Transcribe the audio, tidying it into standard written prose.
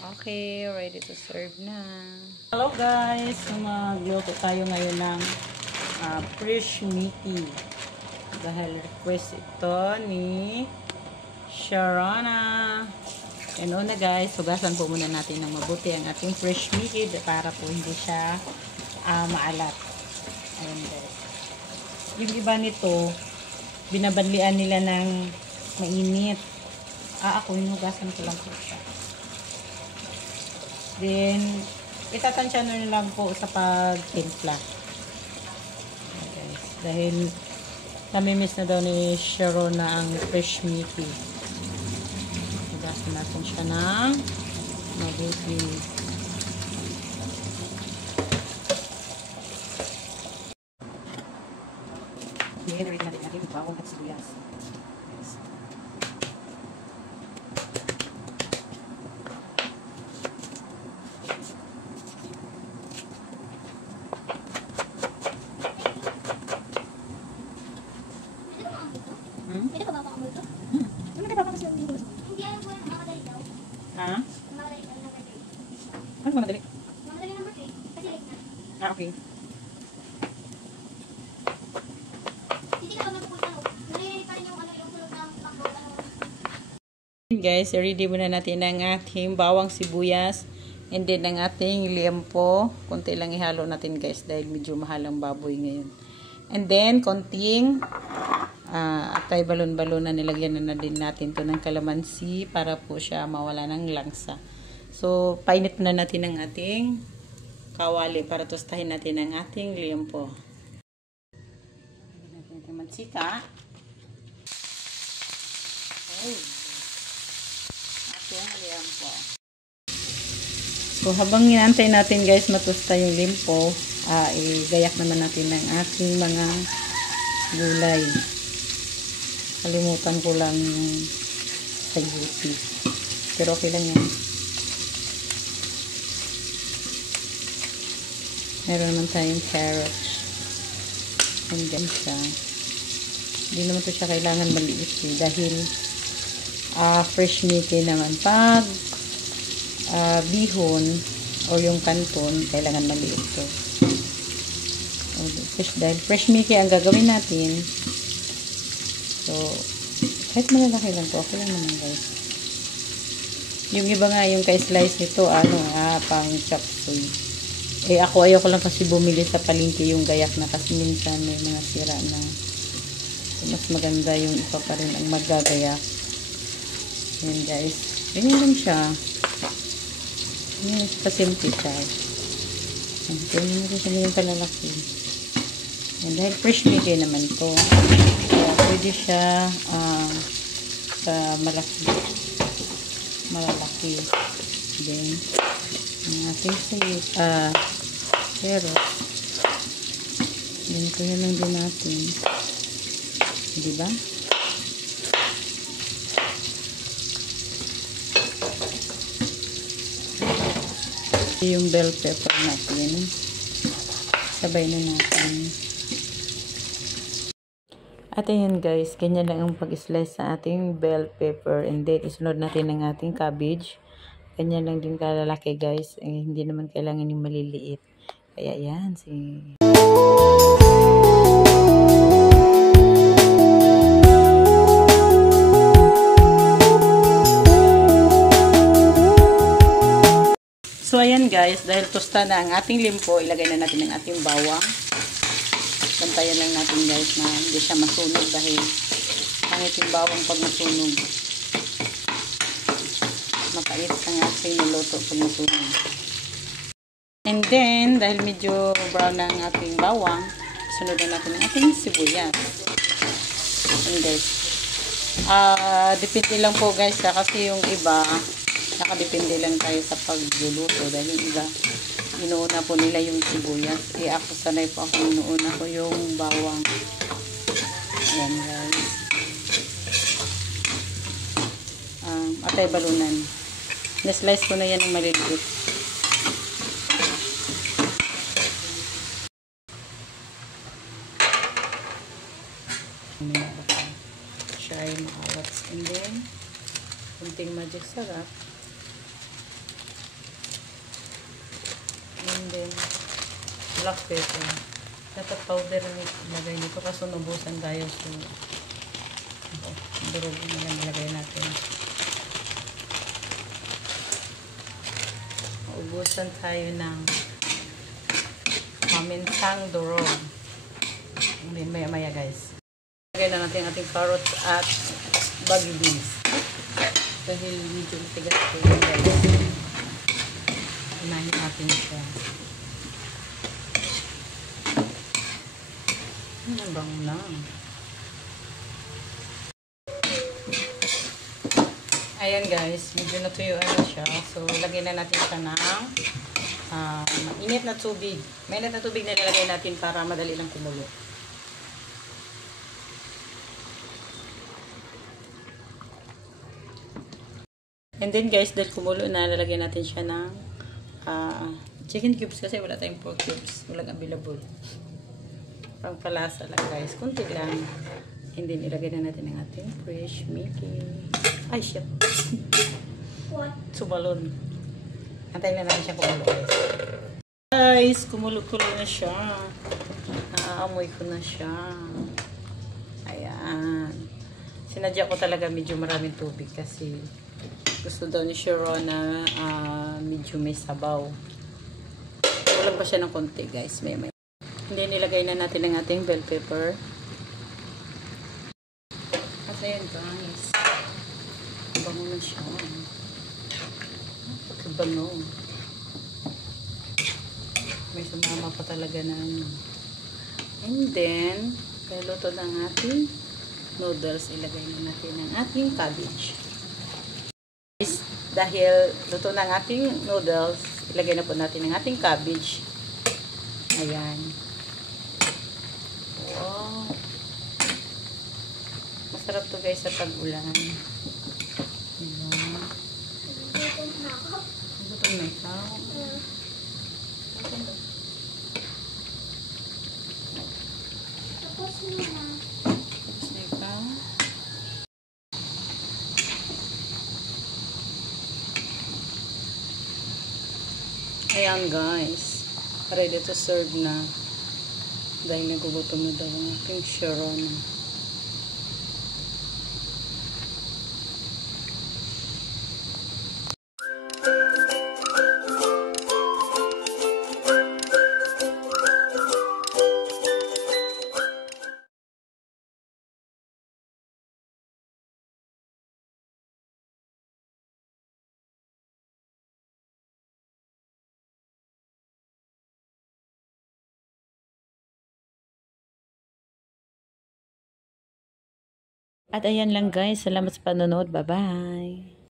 Okay, ready to serve na. Hello guys! Magluto tayo ngayon ng fish Mickey. Dahil request ito ni Sharona. And una guys, hugasan po muna natin ng mabuti ang ating fresh Mickey para po hindi siya maalat. Ayan guys. Yung iba nito, binabadlian nila ng mainit. Ako hinugasan ko lang po siya. Then, itatansya na lang po sa pagtimpla. Okay, dahil namimiss na daw ni Sharona ang fresh Mickey. Higasan natin siya ng mabuti. I-generate natin natin yung bawang at sibuyas. Pwede ka ba baka multo? Ano ka baka mas lang dito? Hindi alam ko yung makadali daw. Ha? Makadali daw ng birthday. Ano ba madali? Makadali ng birthday. Kasi late na. Okay. Hindi ka ba magpupunta mo? Narinig pa rin yung ano yung tulog ng takbo. Guys, ready muna natin ang ating bawang sibuyas and then ang ating liempo. Konti lang ihalo natin guys dahil medyo mahal ang baboy ngayon. And then, konting atay balon-balon na nilagyan na din natin to ng kalamansi para po siya mawala ng langsa. So, painit na natin ang ating kawali para tostahin natin ang ating liempo. Lagyan natin ang mansika. Oh. Ating liempo. So, habang inaantay natin guys matusta yung liempo, igayak naman natin ang ating mga gulay. Kalimutan ko lang yung sayuti. Pero okay lang yan. Meron naman tayong carrots. And then siya. Hindi naman to siya kailangan maliit dahil fresh Mickey naman. Pag bihon o yung kanton, kailangan maliit to. Dahil fresh Mickey ang gagawin natin. So, kahit malalaki lang to, okay lang naman guys. Yung iba nga, yung ka-slice nito, pang chop suey. Ako ayoko lang kasi bumili sa palengke yung gayak na kasi minsan may mga sira na. So, mas maganda yung iba pa rin ang magagayak. Yan guys. Ganyan lang siya. Yan, pasimple siya. Ganyan mo siya yung kalalaki. Yan, dahil fresh Mickey naman to. Pwede siya sa malalaki. Then, ang ating carrots. Then, kaya lang din natin. Diba? Yung bell pepper natin. Sabay na natin. At ayan guys, ganyan lang ang pag-slice sa ating bell pepper. And then, isunod natin ang ating cabbage. Ganyan lang din kalalaki guys. Hindi naman kailangan yung maliliit. Kaya yan. So ayan guys, dahil tosta na ang ating limpo, ilagay na natin ang ating bawang. Bantayan lang natin guys na hindi siya masunog dahil ang iting bawang pag masunog. Mapait ang ating niluto pag masunog. And then, dahil medyo brown na ang ating bawang, sunod na natin ang ating sibuyas. And guys, depende lang po guys kasi yung iba, nakadepende lang tayo sa pagluluto dahil yung iba, inuuna po nila yung sibuyas. Ako sanay po ako inuuna ko yung bawang. Ayan guys. Atay balunan. Na-slice ko na yan ng maliliit. Siya ay maalat. And then, kunting magic sarap. then black pepper. Dapat powder ang ilagay nito kasi nubusan tayo. So, durog na nilagay natin. Ubusan tayo ng pamintang durog. Maya guys. Lagay na natin ating carrots at baggy beans. Dahil medyo matigas ito yung guys. Unahin natin siya. Ang bango na. Ayan guys, medyo natuyuan na siya. So, lagyan na natin siya ng mainit na tubig. Mainit na tubig na nilagay natin para madali lang kumulo. And then guys, dahil kumulo na, lalagyan natin siya ng chicken cubes kasi wala tayong pork cubes. Walang available. Pang palasa lang guys. Kunti lang. And then ilagay na natin ang ating fresh Mickey. Ay, shit. What? Sumalon. Antayin na natin siya kumulo guys. Guys, kumulo-kulo na siya. Naaamoy ko na siya. Ayan. Sinadya ko talaga medyo maraming tubig kasi gusto daw ni Sharon na medyo may sabaw. Kulang pa siya ng konti guys. May. Hindi, nilagay na natin ang ating bell pepper. At ayan guys. Bango na siya. Pagkabango. May sumama pa talaga na ano. And then, luto ng ating noodles. Ilagay na natin ang ating cabbage. Dahil luto ng ating noodles, ilagay na po natin ang ating cabbage. Ayan. Wow. Masarap to guys sa tag-ulan. Ayan. Gutom na ako. Gutom na ikaw. Tapos na. Tapos na ikaw. Ayan guys. Ready to serve na. Dahil nagugutom na daw ang aking Sharon. At ayan lang guys. Salamat sa panonood. Bye-bye.